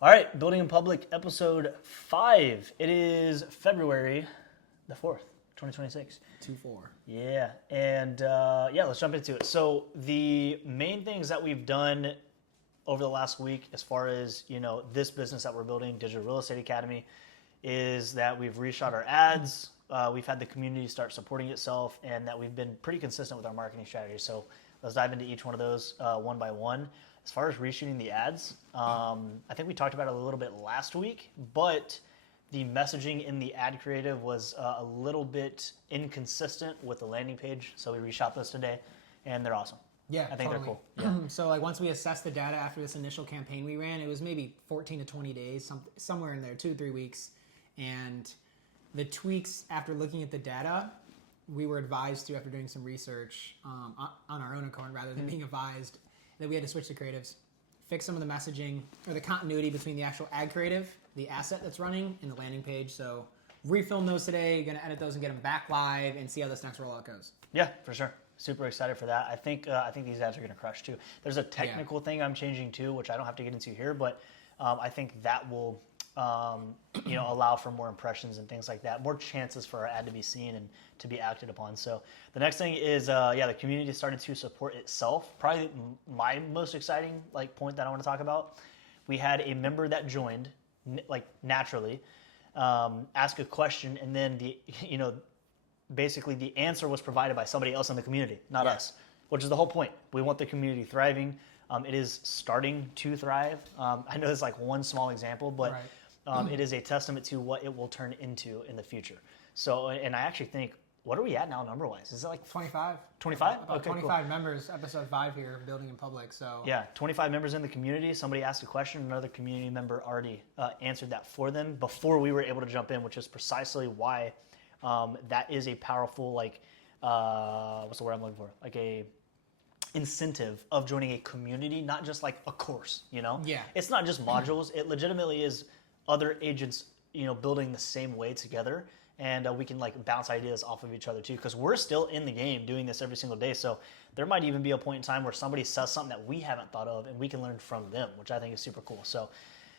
All right, Building in Public, episode 5. It is February the 4th, 2026. 2-4. Yeah, and let's jump into it. So the main things that we've done over the last week, as far as this business that we're building, Digital Real Estate Academy, is that we've reshot our ads. We've had the community start supporting itself, and that we've been pretty consistent with our marketing strategy. So let's dive into each one of those one by one. As far as reshooting the ads, I think we talked about it a little bit last week, but the messaging in the ad creative was a little bit inconsistent with the landing page. So we reshot those today, and they're awesome. Yeah, I think totally. they're cool. Yeah. So once we assessed the data after this initial campaign we ran, it was maybe 14 to 20 days, somewhere in there, 2-3 weeks. And the tweaks after looking at the data, we were advised to, after doing some research on our own accord rather than being advised, that we had to switch the creatives, fix some of the messaging or the continuity between the actual ad creative, the asset that's running, and the landing page. So refilm those today, gonna edit those and get them back live and see how this next rollout goes. Yeah, for sure. Super excited for that. I think these ads are gonna crush too. There's a technical thing I'm changing too, which I don't have to get into here, but I think that will allow for more impressions and things like that, more chances for our ad to be seen and to be acted upon. So the next thing is, the community started to support itself. Probably my most exciting point that I want to talk about. We had a member that joined naturally, ask a question, and then basically the answer was provided by somebody else in the community, not us, which is the whole point. We want the community thriving. It is starting to thrive. I know it's one small example, but it is a testament to what it will turn into in the future. So, and I actually think, what are we at now number-wise? Is it 25? 25? About Okay, 25 cool. members, episode 5 here, Building in Public. So yeah, 25 members in the community. Somebody asked a question, another community member already answered that for them before we were able to jump in, which is precisely why that is a powerful, what's the word I'm looking for? A incentive of joining a community, not just a course, Yeah. It's not just modules. It legitimately is other agents, building the same way together, and we can bounce ideas off of each other too, because we're still in the game doing this every single day. So there might even be a point in time where somebody says something that we haven't thought of, and we can learn from them, which I think is super cool. So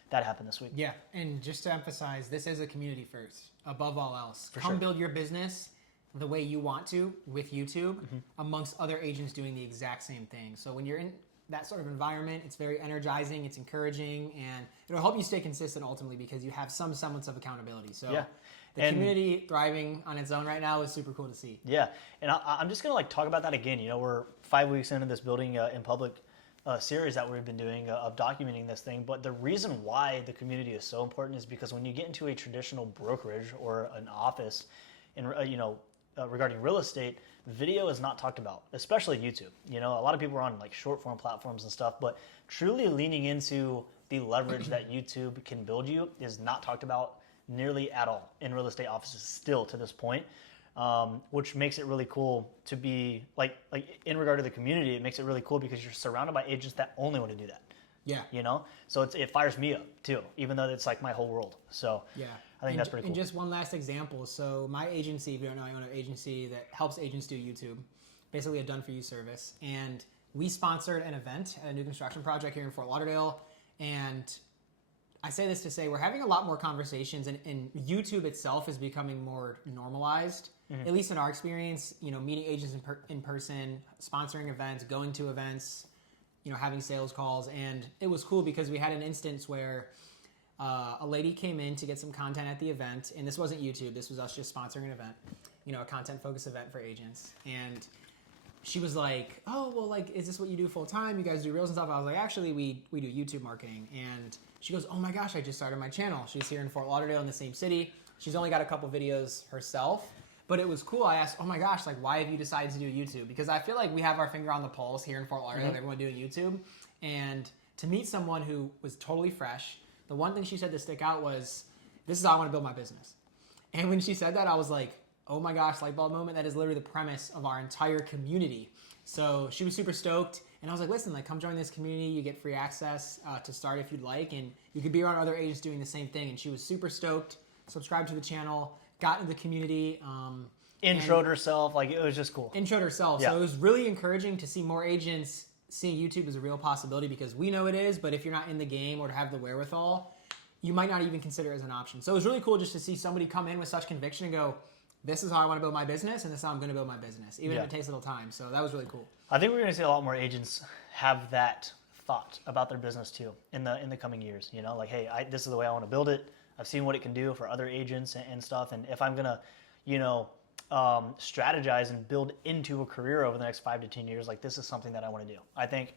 that happened this week. Yeah, and just to emphasize, this is a community first, above all else. For Come sure. build your business the way you want to with YouTube, amongst other agents doing the exact same thing. So when you're in that sort of environment, it's very energizing, it's encouraging, and it'll help you stay consistent ultimately because you have some semblance of accountability. So the community thriving on its own right now is super cool to see. Yeah, and I'm just going to talk about that again. We're 5 weeks into this Building in Public series that we've been doing of documenting this thing. But the reason why the community is so important is because when you get into a traditional brokerage or an office, and regarding real estate, video is not talked about, especially YouTube. A lot of people are on short form platforms and stuff, but truly leaning into the leverage that YouTube can build you is not talked about nearly at all in real estate offices still to this point, which makes it really cool to be in regard to the community. It makes it really cool because you're surrounded by agents that only want to do that. Yeah. So it fires me up too, even though it's my whole world. So yeah. I think that's pretty cool. And just one last example. So my agency, if you don't know, I own an agency that helps agents do YouTube, basically a done-for-you service. And we sponsored an event at a new construction project here in Fort Lauderdale. And I say this to say we're having a lot more conversations, and YouTube itself is becoming more normalized, at least in our experience, meeting agents in person, sponsoring events, going to events, having sales calls. And it was cool because we had an instance where a lady came in to get some content at the event, and this wasn't YouTube. This was us just sponsoring an event, a content-focused event for agents. And she was like, "Oh, well, is this what you do full time? You guys do reels and stuff?" I was like, "Actually, we do YouTube marketing." And she goes, "Oh my gosh, I just started my channel." She's here in Fort Lauderdale in the same city. She's only got a couple videos herself, but it was cool. I asked, "Oh my gosh, why have you decided to do YouTube?" Because I feel like we have our finger on the pulse here in Fort Lauderdale, everyone doing YouTube. And to meet someone who was totally fresh, the one thing she said to stick out was, "This is how I want to build my business." And when she said that, I was like, oh my gosh, light bulb moment. That is literally the premise of our entire community. So she was super stoked. And I was like, listen, come join this community. You get free access to start if you'd like. And you could be around other agents doing the same thing. And she was super stoked, subscribed to the channel, got into the community. Introed herself. It was just cool. Introed herself. Yeah. So it was really encouraging to see more agents seeing YouTube as a real possibility because we know it is, but if you're not in the game or to have the wherewithal, you might not even consider it as an option. So it was really cool just to see somebody come in with such conviction and go, this is how I want to build my business, and this is how I'm going to build my business, even if it takes a little time. So that was really cool. I think we're going to see a lot more agents have that thought about their business too in the coming years. You know, like, hey, this is the way I want to build it. I've seen what it can do for other agents and stuff, and if I'm going to, strategize and build into a career over the next 5 to 10 years, like this is something that I want to do. I think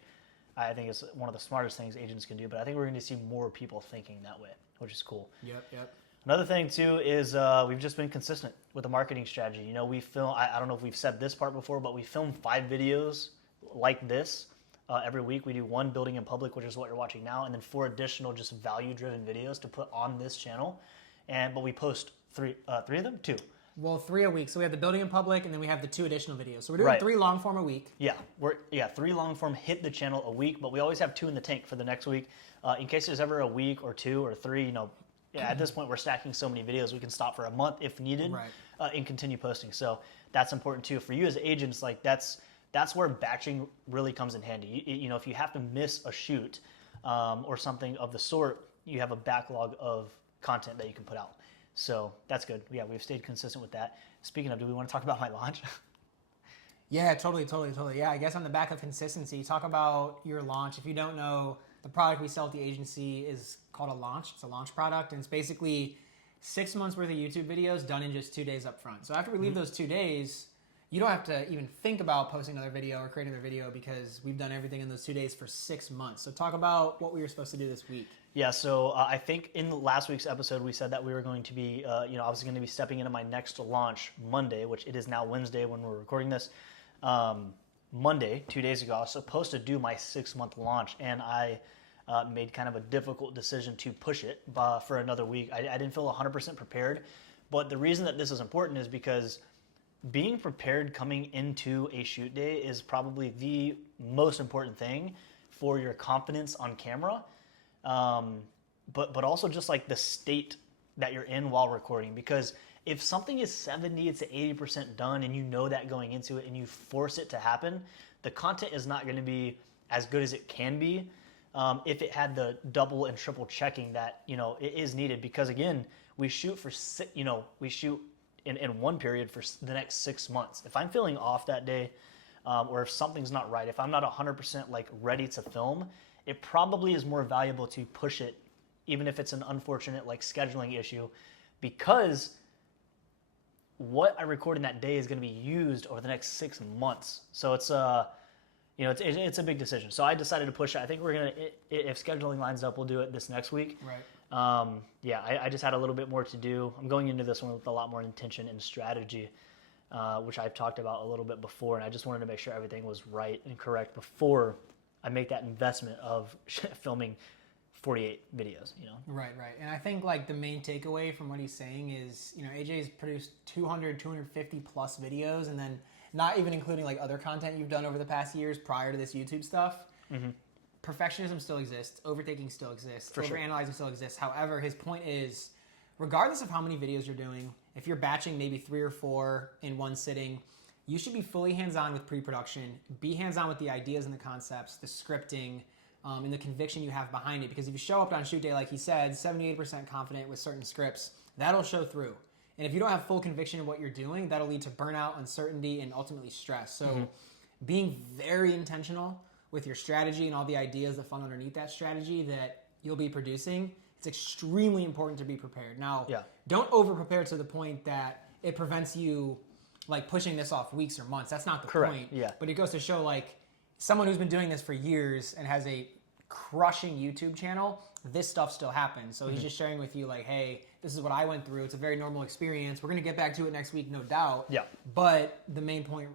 it's one of the smartest things agents can do, but I think we're going to see more people thinking that way, which is cool. Yep. Another thing too is we've just been consistent with the marketing strategy. You know, we film, I don't know if we've said this part before, but we film 5 videos like this every week. We do 1 building in public, which is what you're watching now, and then 4 additional just value-driven videos to put on this channel. But we post 3 of them? 2. Well, 3 a week. So we have the building in public, and then we have the 2 additional videos. So we're doing 3 long form a week. Yeah, 3 long form hit the channel a week, but we always have 2 in the tank for the next week. In case there's ever a week or 2 or 3, at this point we're stacking so many videos we can stop for a month if needed, and continue posting. So that's important too. For you as agents, like that's where batching really comes in handy. If you have to miss a shoot or something of the sort, you have a backlog of content that you can put out. So that's good. Yeah, we've stayed consistent with that. Speaking of, do we want to talk about my launch? Yeah, totally. Yeah, I guess on the back of consistency, talk about your launch. If you don't know, the product we sell at the agency is called a launch. It's a launch product, and it's basically 6 months worth of YouTube videos done in just 2 days up front. So after we leave those 2 days, you don't have to even think about posting another video or creating another video because we've done everything in those 2 days for 6 months. So talk about what we were supposed to do this week. Yeah, so I think in last week's episode, we said that we were going to be, I was going to be stepping into my next launch Monday, which it is now Wednesday when we're recording this. Monday, 2 days ago, I was supposed to do my 6-month launch, and I made kind of a difficult decision to push it for another week. I didn't feel 100% prepared, but the reason that this is important is because being prepared coming into a shoot day is probably the most important thing for your confidence on camera. But also just like the state that you're in while recording, because if something is 70 to 80% done and you know that going into it and you force it to happen, the content is not going to be as good as it can be if it had the double and triple checking that it is needed. Because again, we shoot in one period for the next 6 months. If I'm feeling off that day, or if something's not right, if I'm not 100% like ready to film, it probably is more valuable to push it, even if it's an unfortunate like scheduling issue, because what I record in that day is going to be used over the next 6 months. So it's it's a big decision. So I decided to push it. I think we're gonna, if scheduling lines up, we'll do it this next week. Right. I just had a little bit more to do. I'm going into this one with a lot more intention and strategy, which I've talked about a little bit before, and I just wanted to make sure everything was right and correct before I make that investment of filming 48 videos, Right. And I think like the main takeaway from what he's saying is, AJ's produced 200, 250 plus videos, and then not even including like other content you've done over the past years prior to this YouTube stuff. Mm-hmm. Perfectionism still exists. Overthinking still exists. Overanalyzing still exists. However, his point is, regardless of how many videos you're doing, if you're batching maybe 3 or 4 in one sitting, you should be fully hands-on with pre-production. Be hands-on with the ideas and the concepts, the scripting, and the conviction you have behind it. Because if you show up on shoot day, like he said, 78% confident with certain scripts, that'll show through. And if you don't have full conviction in what you're doing, that'll lead to burnout, uncertainty, and ultimately stress. So being very intentional with your strategy and all the ideas that fall underneath that strategy that you'll be producing, it's extremely important to be prepared. Now, don't over-prepare to the point that it prevents you like pushing this off weeks or months. That's not the point. Yeah. But it goes to show like someone who's been doing this for years and has a crushing YouTube channel, this stuff still happens. So he's just sharing with you like, hey, this is what I went through. It's a very normal experience. We're going to get back to it next week, no doubt. Yeah. But the main point,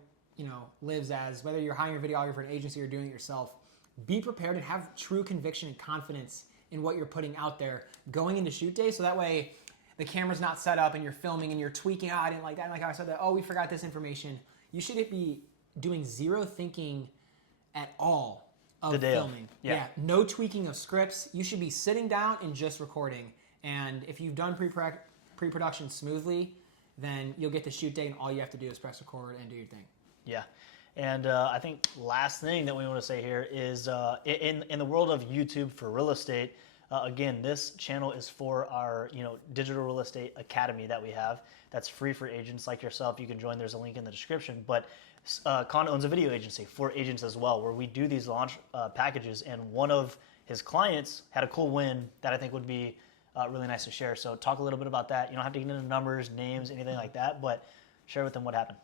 lives as whether you're hiring a videographer, an agency, or doing it yourself, be prepared and have true conviction and confidence in what you're putting out there going into shoot day. So that way the camera's not set up and you're filming and you're tweaking, I didn't like that. And like how I said that, we forgot this information. You should be doing zero thinking at all of filming. No tweaking of scripts. You should be sitting down and just recording. And if you've done pre-production smoothly, then you'll get to shoot day and all you have to do is press record and do your thing. Yeah. And I think last thing that we want to say here is in the world of YouTube for real estate, again, this channel is for our digital real estate academy that we have. That's free for agents like yourself. You can join. There's a link in the description. But Khan owns a video agency for agents as well, where we do these launch packages. And one of his clients had a cool win that I think would be really nice to share. So talk a little bit about that. You don't have to get into numbers, names, anything like that, but share with them what happened.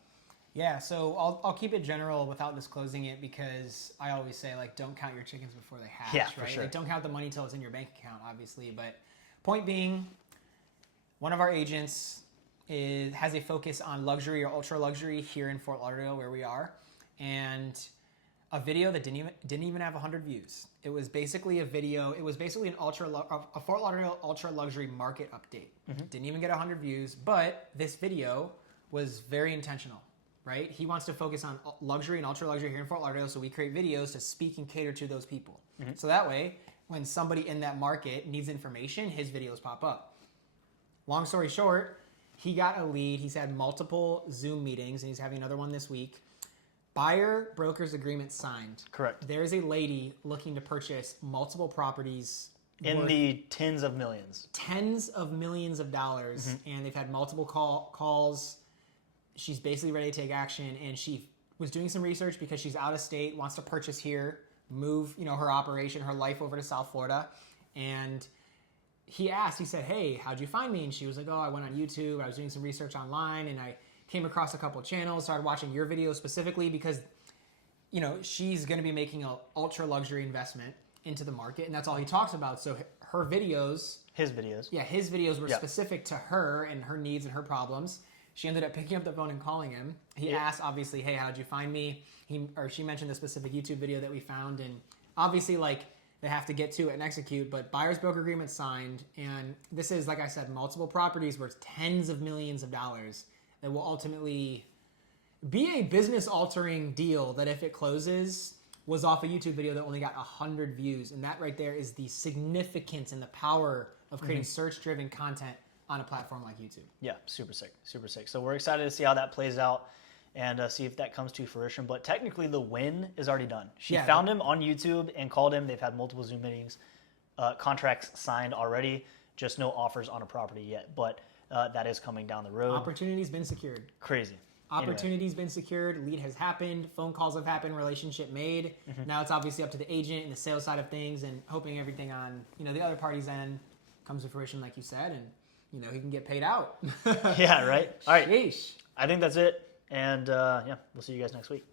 Yeah, so I'll keep it general without disclosing it, because I always say, like, don't count your chickens before they hatch, yeah, right? For sure. Like, don't count the money till it's in your bank account, obviously. But point being, one of our agents has a focus on luxury or ultra luxury here in Fort Lauderdale, where we are, and a video that didn't even have 100 views. It was basically a video. It was basically a Fort Lauderdale ultra luxury market update. Didn't even get 100 views, but this video was very intentional. Right? He wants to focus on luxury and ultra luxury here in Fort Lauderdale, so we create videos to speak and cater to those people. So that way, when somebody in that market needs information, his videos pop up. Long story short, he got a lead. He's had multiple Zoom meetings, and he's having another one this week. Buyer broker's agreement signed. Correct. There's a lady looking to purchase multiple properties in the tens of millions. Tens of millions of dollars, and they've had multiple calls. She's basically ready to take action, and she was doing some research because she's out of state, wants to purchase here, move, her operation, her life over to South Florida. And he said, hey, how'd you find me? And she was like, oh, I went on YouTube. I was doing some research online, and I came across a couple of channels, started watching your videos specifically because, she's going to be making an ultra luxury investment into the market, and that's all he talks about. So her videos... His videos. Yeah, his videos were specific to her and her needs and her problems. She ended up picking up the phone and calling him. He asked, obviously, hey, how'd you find me? She mentioned the specific YouTube video that we found. And obviously, they have to get to it and execute. But buyer's broker agreement signed. And this is, like I said, multiple properties worth tens of millions of dollars that will ultimately be a business-altering deal that, if it closes, was off a YouTube video that only got 100 views. And that right there is the significance and the power of creating search-driven content on a platform like YouTube. Yeah, super sick, super sick. So we're excited to see how that plays out and see if that comes to fruition. But technically, the win is already done. She found him on YouTube and called him. They've had multiple Zoom meetings, contracts signed already, just no offers on a property yet. But that is coming down the road. Opportunity's been secured. Crazy. Opportunity's been secured. Lead has happened. Phone calls have happened. Relationship made. Now it's obviously up to the agent and the sales side of things, and hoping everything on the other party's end comes to fruition, like you said, and he can get paid out. Yeah, right? All right. Sheesh. I think that's it. And we'll see you guys next week.